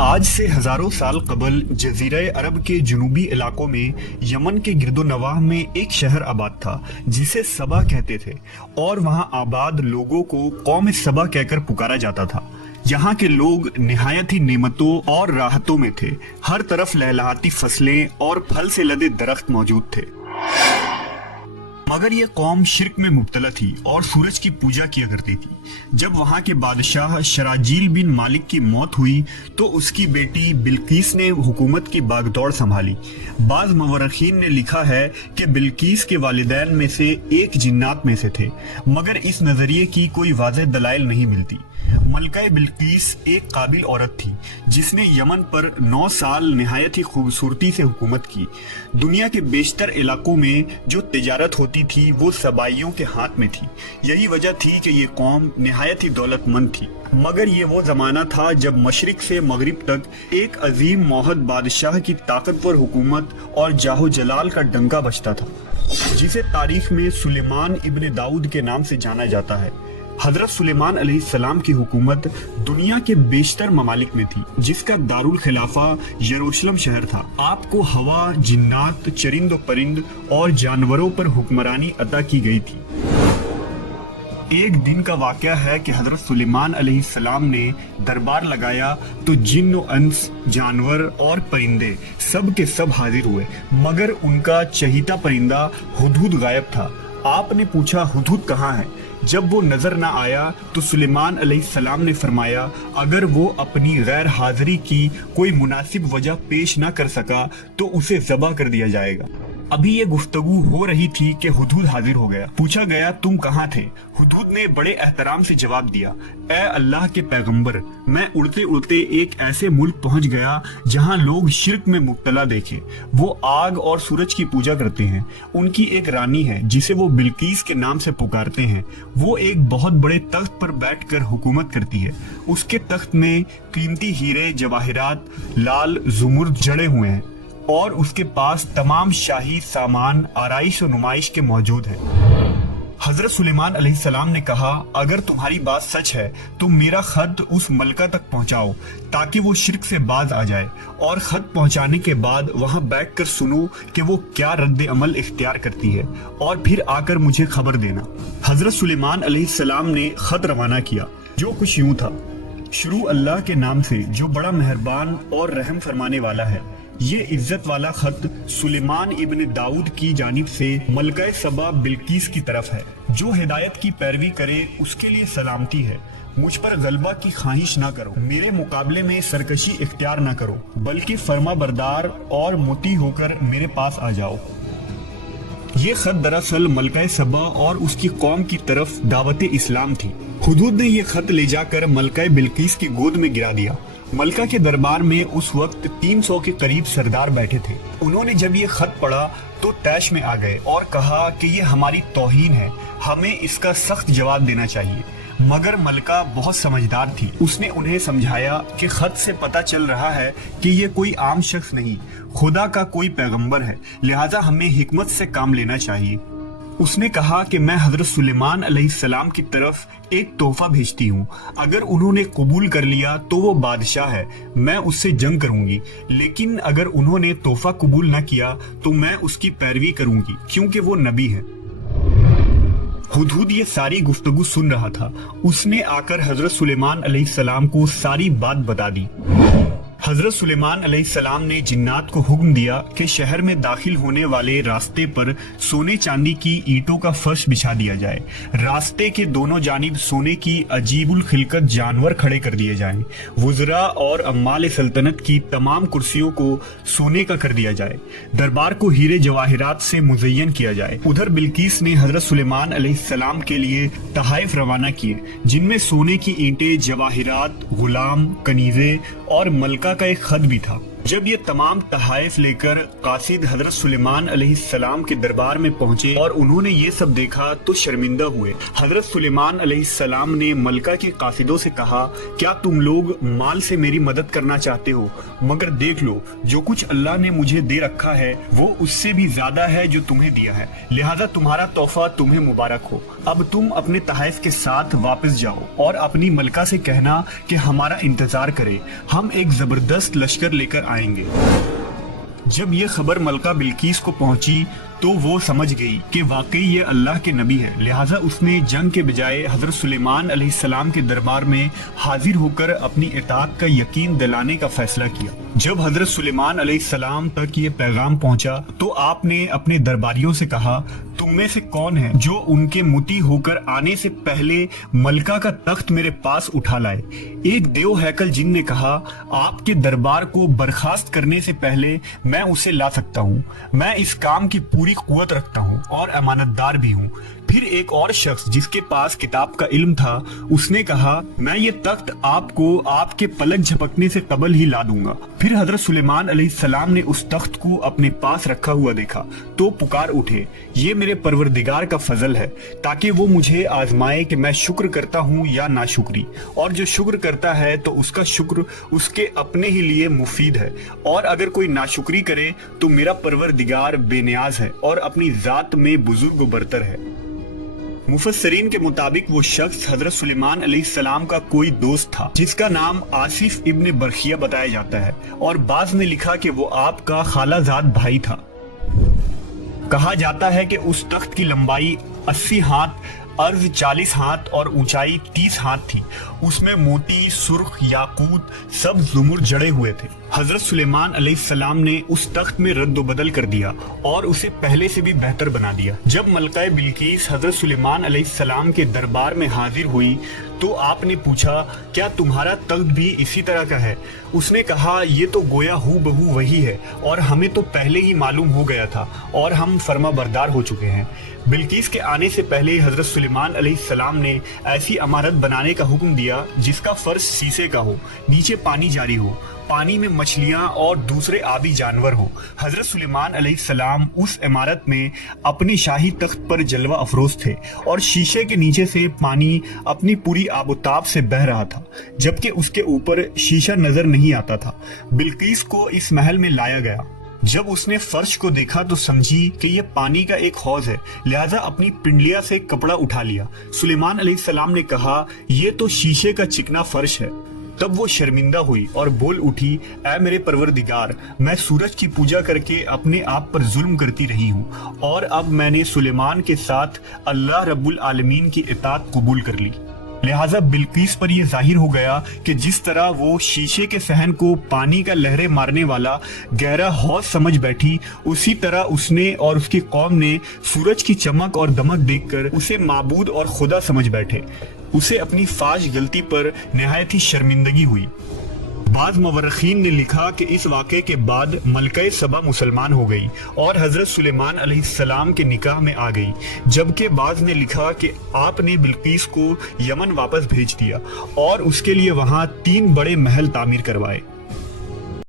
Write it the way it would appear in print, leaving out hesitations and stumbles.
آج سے ہزاروں سال قبل جزیرہ عرب کے جنوبی علاقوں میں یمن کے گرد و نواح میں ایک شہر آباد تھا جسے سبا کہتے تھے، اور وہاں آباد لوگوں کو قوم سبا کہہ کر پکارا جاتا تھا۔ یہاں کے لوگ نہایت ہی نعمتوں اور راحتوں میں تھے، ہر طرف لہلہاتی فصلیں اور پھل سے لدے درخت موجود تھے۔ مگر یہ قوم شرک میں مبتلا تھی اور سورج کی پوجا کیا کرتی تھی۔ جب وہاں کے بادشاہ شراجیل بن مالک کی موت ہوئی تو اس کی بیٹی بلقیس نے حکومت کی باغ دوڑ سنبھالی۔ بعض مورخین نے لکھا ہے کہ بلقیس کے والدین میں سے ایک جنات میں سے تھے، مگر اس نظریے کی کوئی واضح دلائل نہیں ملتی۔ ملکہ بلقیس ایک قابل عورت تھی جس نے یمن پر 9 سال نہایت ہی خوبصورتی سے حکومت کی۔ دنیا کے بیشتر علاقوں میں جو تجارت ہوتی تھی وہ سبائیوں کے ہاتھ میں تھی، یہی وجہ تھی کہ یہ قوم نہایت ہی دولت مند تھی۔ مگر یہ وہ زمانہ تھا جب مشرق سے مغرب تک ایک عظیم موحد بادشاہ کی طاقتور حکومت اور جاہ و جلال کا ڈنکا بجتا تھا، جسے تاریخ میں سلیمان ابن داؤد کے نام سے جانا جاتا ہے۔ حضرت سلیمان علیہ السلام کی حکومت دنیا کے بیشتر ممالک میں تھی، جس کا دارالخلافہ یروشلم شہر تھا۔ آپ کو ہوا، جنات، چرند و پرند اور جانوروں پر حکمرانی عطا کی گئی تھی۔ ایک دن کا واقعہ ہے کہ حضرت سلیمان علیہ السلام نے دربار لگایا تو جن و انس، جانور اور پرندے سب کے سب حاضر ہوئے، مگر ان کا چہیتا پرندہ ہدہد غائب تھا۔ آپ نے پوچھا ہدہد کہاں ہے؟ جب وہ نظر نہ آیا تو سلیمان علیہ السلام نے فرمایا اگر وہ اپنی غیر حاضری کی کوئی مناسب وجہ پیش نہ کر سکا تو اسے ذبح کر دیا جائے گا۔ ابھی یہ گفتگو ہو رہی تھی کہ ہدہد حاضر ہو گیا۔ پوچھا گیا تم کہاں تھے؟ ہدہد نے بڑے احترام سے جواب دیا، اے اللہ کے پیغمبر، میں اڑتے اڑتے ایک ایسے ملک پہنچ گیا جہاں لوگ شرک میں مبتلا دیکھے، وہ آگ اور سورج کی پوجا کرتے ہیں۔ ان کی ایک رانی ہے جسے وہ بلقیس کے نام سے پکارتے ہیں، وہ ایک بہت بڑے تخت پر بیٹھ کر حکومت کرتی ہے۔ اس کے تخت میں قیمتی ہیرے جواہرات لال زمرد جڑے ہوئے ہیں، اور اس کے پاس تمام شاہی سامان آرائش و نمائش کے موجود ہیں۔ حضرت سلیمان علیہ السلام نے کہا اگر تمہاری بات سچ ہے تو میرا خط اس ملکہ تک پہنچاؤ تاکہ وہ شرک سے باز آ جائے، اور خط پہنچانے کے بعد وہاں بیٹھ کر سنو کہ وہ کیا رد عمل اختیار کرتی ہے، اور پھر آ کر مجھے خبر دینا۔ حضرت سلیمان علیہ السلام نے خط روانہ کیا، جو کچھ یوں تھا: شروع اللہ کے نام سے جو بڑا مہربان اور رحم فرمانے والا ہے۔ یہ عزت والا خط سلیمان ابن داؤد کی جانب سے ملکہ سبا بلقیس کی طرف ہے۔ جو ہدایت کی پیروی کرے اس کے لیے سلامتی ہے۔ مجھ پر غلبہ کی خواہش نہ کرو، میرے مقابلے میں سرکشی اختیار نہ کرو، بلکہ فرما بردار اور مطیع ہو کر میرے پاس آ جاؤ۔ یہ خط دراصل ملکہ سبا اور اس کی قوم کی طرف دعوت اسلام تھی۔ ہدہد نے یہ خط لے جا کر ملکہ بلقیس کی گود میں گرا دیا۔ ملکہ کے دربار میں اس وقت 300 کے قریب سردار بیٹھے تھے۔ انہوں نے جب یہ خط پڑھا تو طیش میں آ گئے اور کہا کہ یہ ہماری توہین ہے، ہمیں اس کا سخت جواب دینا چاہیے۔ مگر ملکہ بہت سمجھدار تھی، اس نے انہیں سمجھایا کہ خط سے پتہ چل رہا ہے کہ یہ کوئی عام شخص نہیں، خدا کا کوئی پیغمبر ہے، لہٰذا ہمیں حکمت سے کام لینا چاہیے۔ اس نے کہا کہ میں حضرت سلیمان علیہ السلام کی طرف ایک تحفہ بھیجتی ہوں، اگر انہوں نے قبول کر لیا تو وہ بادشاہ ہے، میں اس سے جنگ کروں گی، لیکن اگر انہوں نے تحفہ قبول نہ کیا تو میں اس کی پیروی کروں گی کیونکہ وہ نبی ہے۔ ہدہد یہ ساری گفتگو سن رہا تھا، اس نے آ کر حضرت سلیمان علیہ السلام کو ساری بات بتا دی۔ حضرت سلیمان علیہ السلام نے جنات کو حکم دیا کہ شہر میں داخل ہونے والے راستے پر سونے چاندی کی اینٹوں کا فرش بچھا دیا جائے، راستے کے دونوں جانب سونے کی عجیب الخلقت جانور کھڑے کر دیے جائیں، وزراء اور عمال سلطنت کی تمام کرسیوں کو سونے کا کر دیا جائے، دربار کو ہیرے جواہرات سے مزین کیا جائے۔ ادھر بلقیس نے حضرت سلیمان علیہ السلام کے لیے تحائف روانہ کیے، جن میں سونے کی اینٹیں، جواہرات، غلام، کنیزیں اور ملکہ کا ایک خط بھی تھا۔ جب یہ تمام تحائف لے کر قاصد حضرت سلیمان علیہ السلام کے دربار میں پہنچے اور انہوں نے یہ سب دیکھا تو شرمندہ ہوئے۔ حضرت سلیمان علیہ السلام نے ملکہ کے قاصدوں سے کہا، کیا تم لوگ مال سے میری مدد کرنا چاہتے ہو؟ مگر دیکھ لو، جو کچھ اللہ نے مجھے دے رکھا ہے وہ اس سے بھی زیادہ ہے جو تمہیں دیا ہے، لہذا تمہارا تحفہ تمہیں مبارک ہو۔ اب تم اپنے تحائف کے ساتھ واپس جاؤ اور اپنی ملکہ سے کہنا کہ ہمارا انتظار کرے، ہم ایک زبردست لشکر لے کر آئیں گے۔ جب یہ خبر ملکہ بلقیس کو پہنچی تو وہ سمجھ گئی کہ واقعی یہ اللہ کے نبی ہے، لہٰذا اس نے جنگ کے بجائے حضرت سلیمان علیہ السلام کے دربار میں حاضر ہو کر اپنی اطاعت کا یقین دلانے کا فیصلہ کیا۔ جب حضرت سلیمان علیہ السلام تک یہ پیغام پہنچا تو آپ نے اپنے درباریوں سے کہا، تم میں سے کون ہے جو ان کے متی ہو کر آنے سے پہلے ملکہ کا تخت میرے پاس اٹھا لائے؟ ایک دیو ہیکل جن نے کہا، آپ کے دربار کو برخاست کرنے سے پہلے میں اسے لا سکتا ہوں، میں اس کام کی پوری قوت رکھتا ہوں اور امانت دار بھی ہوں۔ پھر ایک اور شخص جس کے پاس کتاب کا علم تھا، اس نے کہا، میں یہ تخت آپ کو آپ کے پلک جھپکنے سے قبل ہی لا دوں گا۔ پھر حضرت سلیمان علیہ السلام نے اس تخت کو اپنے پاس رکھا ہوا دیکھا تو پکار اٹھے، یہ میرے پروردگار کا فضل ہے تاکہ وہ مجھے آزمائے کہ میں شکر کرتا ہوں یا ناشکری، اور جو شکر کرتا ہے تو اس کا شکر اس کے اپنے ہی لیے مفید ہے، اور اگر کوئی ناشکری کرے تو میرا پروردگار بے نیاز ہے اور اپنی ذات میں بزرگ و برتر ہے۔ مفسرین کے مطابق وہ شخص حضرت سلیمان علیہ السلام کا کوئی دوست تھا جس کا نام آصف ابن برخیہ بتایا جاتا ہے، اور بعض نے لکھا کہ وہ آپ کا خالہ زاد بھائی تھا۔ کہا جاتا ہے کہ اس تخت کی لمبائی 80 ہاتھ، عرض 40 ہاتھ اور اونچائی 30 ہاتھ تھی۔ اس میں موتی، سرخ، یاقوت، سبز زمر جڑے ہوئے تھے۔ حضرت سلیمان علیہ السلام نے اس تخت میں رد و بدل کر دیا اور اسے پہلے سے بھی بہتر بنا دیا۔ جب ملکہ بلقیس حضرت سلیمان علیہ السلام کے دربار میں حاضر ہوئی تو آپ نے پوچھا، کیا تمہارا تخت بھی اسی طرح کا ہے؟ اس نے کہا، یہ تو گویا ہو بہو وہی ہے، اور ہمیں تو پہلے ہی معلوم ہو گیا تھا اور ہم فرما بردار ہو چکے ہیں۔ بلقیس کے آنے سے پہلے حضرت سلیمان علیہ السلام نے ایسی عمارت بنانے کا حکم دیا جس کا فرش شیشے کا ہو، نیچے پانی جاری ہو، پانی میں مچھلیاں اور دوسرے آبی جانور ہوں۔ حضرت سلیمان علیہ السلام اس عمارت میں اپنے شاہی تخت پر جلوہ افروز تھے، اور شیشے کے نیچے سے پانی اپنی پوری آب و تاب سے بہہ رہا تھا، جبکہ اس کے اوپر شیشہ نظر نہیں آتا تھا۔ بلقیس کو اس محل میں لایا گیا۔ جب اس نے فرش کو دیکھا تو سمجھی کہ یہ پانی کا ایک حوض ہے، لہذا اپنی پنڈلیا سے کپڑا اٹھا لیا۔ سلیمان علیہ السلام نے کہا، یہ تو شیشے کا چکنا فرش ہے۔ تب وہ شرمندہ ہوئی اور بول اٹھی، اے میرے پروردگار، میں سورج کی پوجا کر کے اپنے آپ پر ظلم کرتی رہی ہوں، اور اب میں نے سلیمان کے ساتھ اللہ رب العالمین کی اطاعت قبول کر لی۔ لہٰذا بلقیس پر یہ ظاہر ہو گیا کہ جس طرح وہ شیشے کے صحن کو پانی کا لہریں مارنے والا گہرا حوض سمجھ بیٹھی، اسی طرح اس نے اور اس کی قوم نے سورج کی چمک اور دمک دیکھ کر اسے معبود اور خدا سمجھ بیٹھے۔ اسے اپنی فاش غلطی پر نہایت ہی شرمندگی ہوئی۔ بعض مورخین نے لکھا کہ اس واقعے کے بعد ملکہ سبا مسلمان ہو گئی اور حضرت سلیمان علیہ السلام کے نکاح میں آ گئی، جبکہ بعض نے لکھا کہ آپ نے بلقیس کو یمن واپس بھیج دیا اور اس کے لیے وہاں 3 بڑے محل تعمیر کروائے۔